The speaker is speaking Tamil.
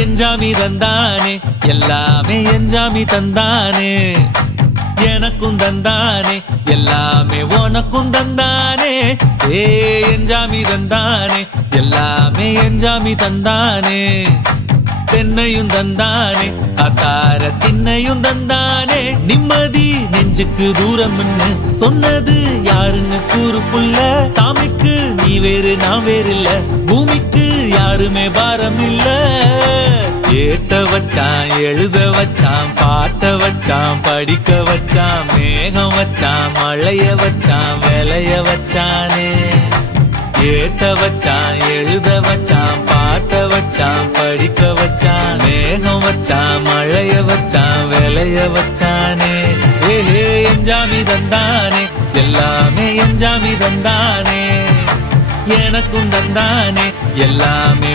எஞ்சாமி தந்தானே எல்லாமே எஞ்சாமி தந்தானே எனக்கும் தந்தானே எல்லாமே உனக்கும் தந்தானே ஏ எஞ்சாமி தந்தானே எல்லாமே எஞ்சாமி தந்தானே தென்னையும் தந்தானே அத்தார திண்ணையும் தந்தானே நிம்மதி நெஞ்சுக்கு தூரம் சொன்னது யாருன்னு கூறு புள்ள சாமிக்கு நீ வேறு நான் வேறு இல்ல பூமிக்கு யாருமே பாரம் இல்ல ஏத்த வச்சான் எழுத வச்சான் பாட்ட வச்சான் படிக்க வச்சான் மேகம் வச்சான் மழைய வச்சான் விளைய வச்சானே ஏத்த வச்சான் எழுத வச்சான் பாட்ட வச்சான் படிக்க வச்சான் மேகம் வச்சான் மழைய வச்சான் விளைய வச்சானே ஏஹே எஞ்சாமி தந்தானே எல்லாமே எஞ்சாமி தந்தானே எனக்கும் தந்தானே எல்லாமே